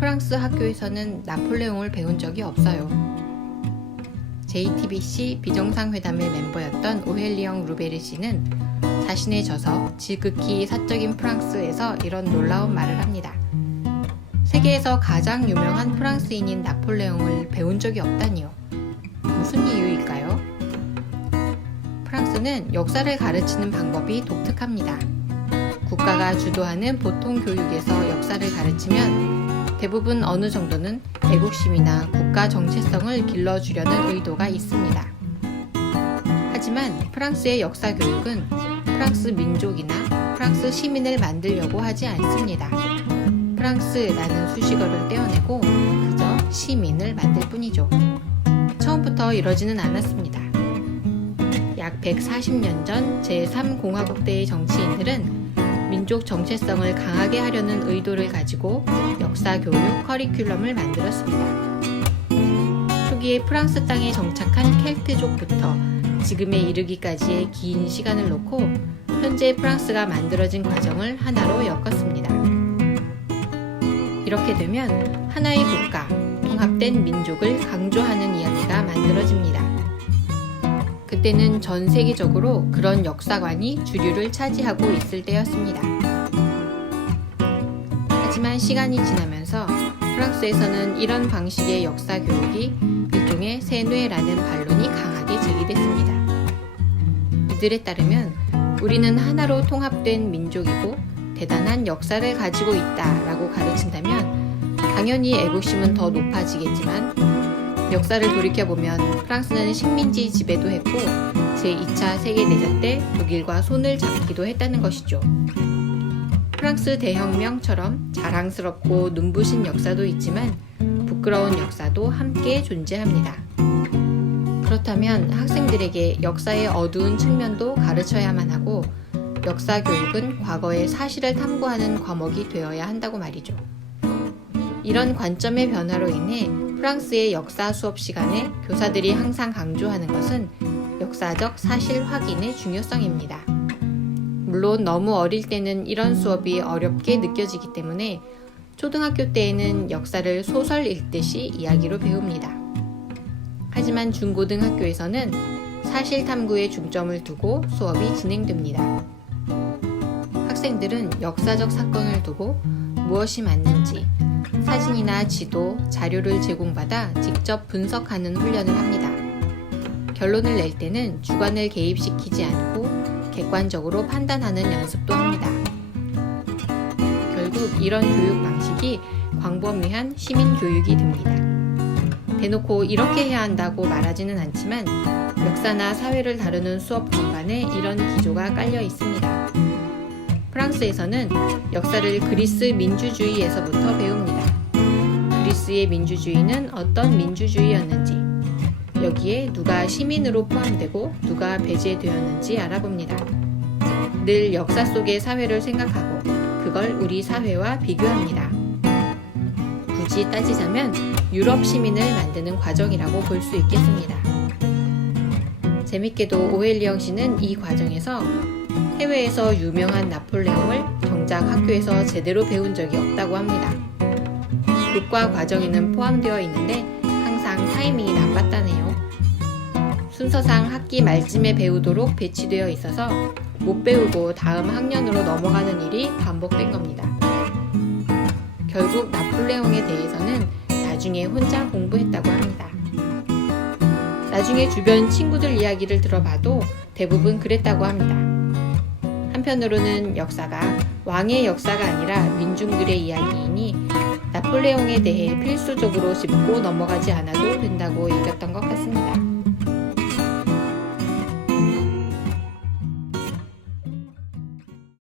프랑스 학교에서는 나폴레옹을 배운 적이 없어요. JTBC 비정상회담의 멤버였던 오헬리영 루베르시는 자신의 저서 지극히 사적인 프랑스에서 이런 놀라운 말을 합니다. 세계에서 가장 유명한 프랑스인인 나폴레옹을 배운 적이 없다니요. 무슨 이유일까요? 프랑스는 역사를 가르치는 방법이 독특합니다. 국가가 주도하는 보통 교육에서 역사를 가르치면 대부분 어느 정도는 애국심이나 국가 정체성을 길러주려는 의도가 있습니다. 하지만 프랑스의 역사 교육은 프랑스 민족이나 프랑스 시민을 만들려고 하지 않습니다. 프랑스라는 수식어를 떼어내고 그저 시민을 만들 뿐이죠. 처음부터 이러지는 않았습니다. 약 140년 전 제3공화국 때의 정치인들은 민족 정체성을 강하게 하려는 의도를 가지고 역사 교육 커리큘럼을 만들었습니다. 초기에 프랑스 땅에 정착한 켈트족부터 지금에 이르기까지의 긴 시간을 놓고 현재 프랑스가 만들어진 과정을 하나로 엮었습니다. 이렇게 되면 하나의 국가, 통합된 민족을 강조하는 이야기가 만들어집니다. 그때는 전 세계적으로 그런 역사관이 주류를 차지하고 있을 때였습니다. 하지만 시간이 지나면서 프랑스에서는 이런 방식의 역사 교육이 일종의 세뇌라는 반론이 강하게 제기됐습니다. 이들에 따르면 우리는 하나로 통합된 민족이고 대단한 역사를 가지고 있다라고 가르친다면 당연히 애국심은 더 높아지겠지만 역사를 돌이켜보면 프랑스는 식민지 지배도 했고 제2차 세계대전 때 독일과 손을 잡기도 했다는 것이죠. 프랑스 대혁명처럼 자랑스럽고 눈부신 역사도 있지만 부끄러운 역사도 함께 존재합니다. 그렇다면 학생들에게 역사의 어두운 측면도 가르쳐야만 하고 역사 교육은 과거의 사실을 탐구하는 과목이 되어야 한다고 말이죠. 이런 관점의 변화로 인해 프랑스의 역사 수업 시간에 교사들이 항상 강조하는 것은 역사적 사실 확인의 중요성입니다. 물론 너무 어릴 때는 이런 수업이 어렵게 느껴지기 때문에 초등학교 때에는 역사를 소설 읽듯이 이야기로 배웁니다. 하지만 중고등학교에서는 사실 탐구에 중점을 두고 수업이 진행됩니다. 학생들은 역사적 사건을 두고 무엇이 맞는지 사진이나 지도, 자료를 제공받아 직접 분석하는 훈련을 합니다. 결론을 낼 때는 주관을 개입시키지 않고 객관적으로 판단하는 연습도 합니다. 결국 이런 교육 방식이 광범위한 시민 교육이 됩니다. 대놓고 이렇게 해야 한다고 말하지는 않지만 역사나 사회를 다루는 수업 전반에 이런 기조가 깔려 있습니다. 프랑스에서는 역사를 그리스 민주주의에서부터 배웁니다. 그리스의 민주주의는 어떤 민주주의였는지, 여기에 누가 시민으로 포함되고 누가 배제되었는지 알아봅니다. 늘 역사 속의 사회를 생각하고 그걸 우리 사회와 비교합니다. 굳이 따지자면 유럽 시민을 만드는 과정이라고 볼 수 있겠습니다. 재밌게도 오헬리영 씨는 이 과정에서 해외에서 유명한 나폴레옹을 정작 학교에서 제대로 배운 적이 없다고 합니다. 교과 과정에는 포함되어 있는데 항상 타이밍이 나빴다네요. 순서상 학기 말쯤에 배우도록 배치되어 있어서 못 배우고 다음 학년으로 넘어가는 일이 반복된 겁니다. 결국 나폴레옹에 대해서는 나중에 혼자 공부했다고 합니다. 나중에 주변 친구들 이야기를 들어봐도 대부분 그랬다고 합니다. 한편으로는 역사가 왕의 역사가 아니라 민중들의 이야기이니 나폴레옹에 대해 필수적으로 짚고 넘어가지 않아도 된다고 여겼던 것 같습니다.